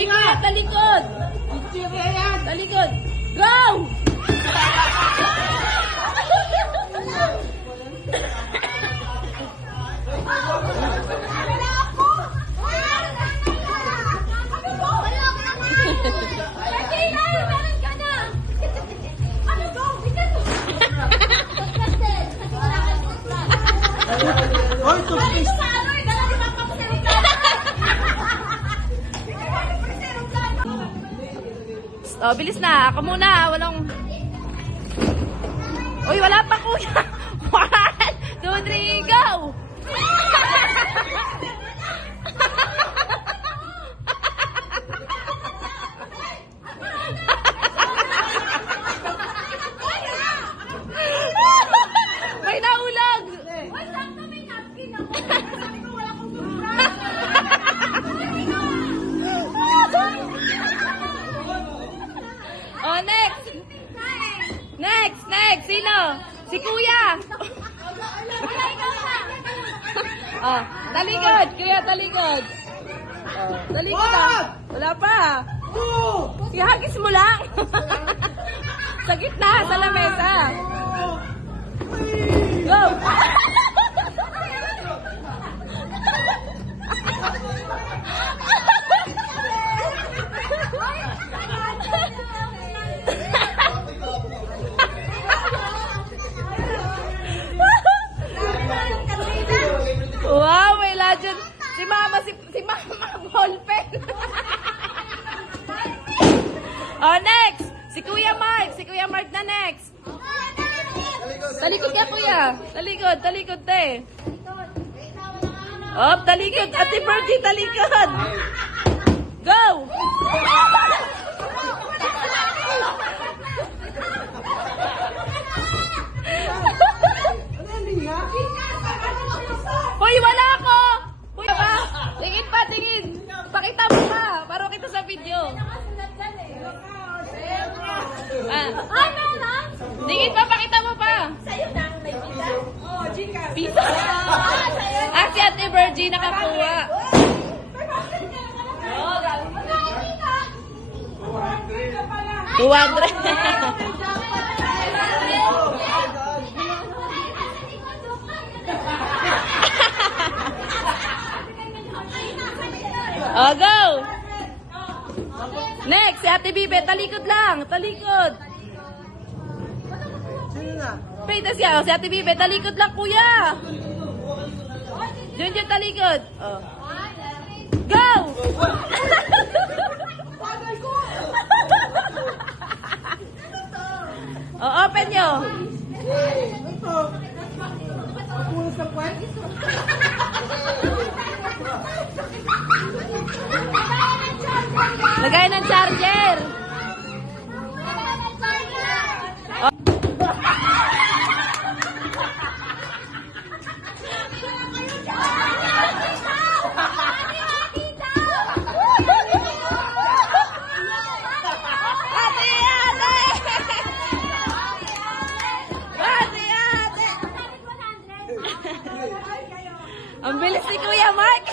Uy, kaya talikod! Talikod! Go! Oh, bilis na. Ako muna. Walang... Uy, wala pa kuya. 1, 2, 3, go! May naulag! Oh, next! Next! Sino? Si Kuya! Oh, talikod! Kuya, talikod! Oh, talikod ah! Wala pa! Ihagis mo lang! Sa gitna, sa lamesa! Go! Wow, may legend. Si Mama ballpen. Oh, next. Si Kuya Mark na next. Talikod ka, Kuya. Talikod, te. Oh, talikod. Ate Bertie, talikod. Go! Hoy, wala ako! Hoy, ba? Tingin! Pakita mo pa! Para kita sa video. Tingin pa, pakita mo pa! Sa'yo na ang naibigay. Oh, Gcash. Pisa! Si Ate Virgie nakakuha. 200. Oh, go! Next, si Ate Bibe. Talikod lang. Talikod. Wait, si Ate Bibe. Talikod lang, kuya. Diyan, talikod. Oh. Go! Oh, open nyo. Lagay ng charger. Oh. Ang bilis ni Kuya Mark.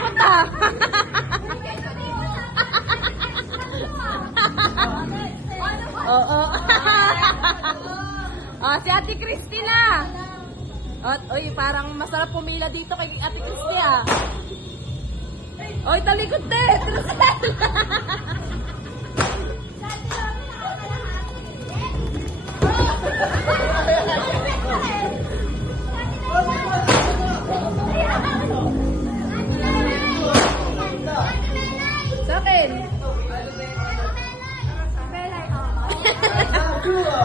takot ah. Oo. Oh, si Ate Christina. At, oy, parang masarap pumila dito kay Ate Christy ah. Oy, talikod te! Sa akin.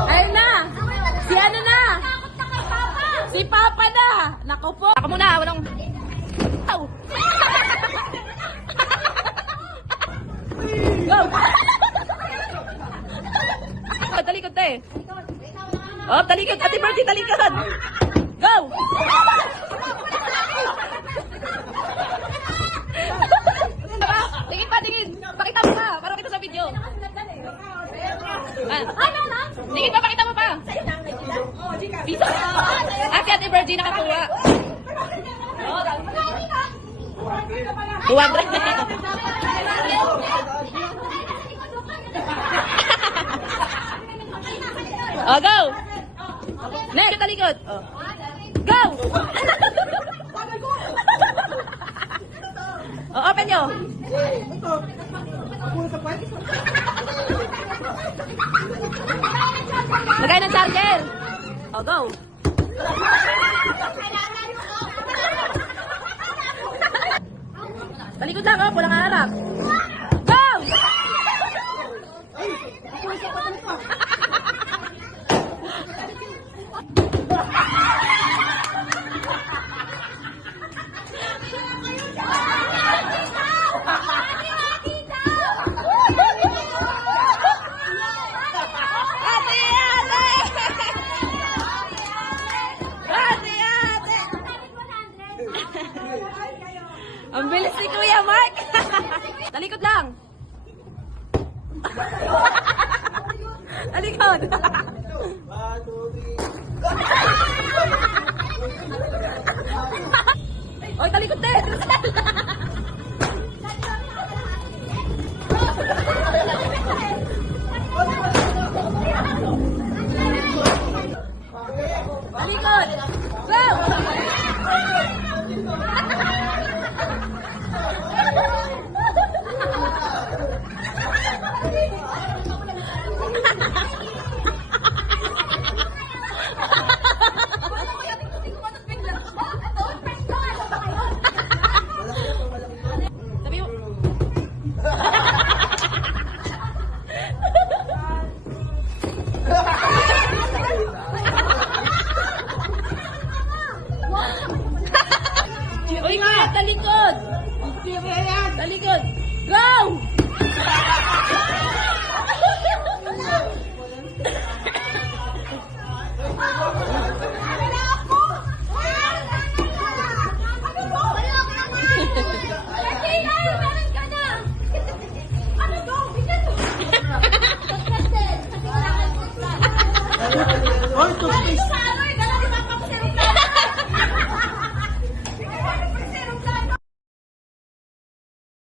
Ayun na. Si ano na? Si Papa na. Naku po. Ako muna. Walang... Ow. Go. Talikod te. Oh, talikod. Ate Bertie, talikod. Go. Tingin pa, tingin. Pakita mo pa. Para kita sa video. Tingin pa, pakita mo pa. Piso. Si Ate Bertie nakakuha. 200. Oh, go. Next, talikod. Oh. Go. Oh, open nyo. Lagay ng charger. Oh, go. Talikod lang, oh. Pulang harap. Go! Ang bilis ni Kuya Mark. Talikod lang. Talikod. Oy, talikod din. Talikod. Go. Sabi mo. Uy, kaya talikod. Talikod. Go!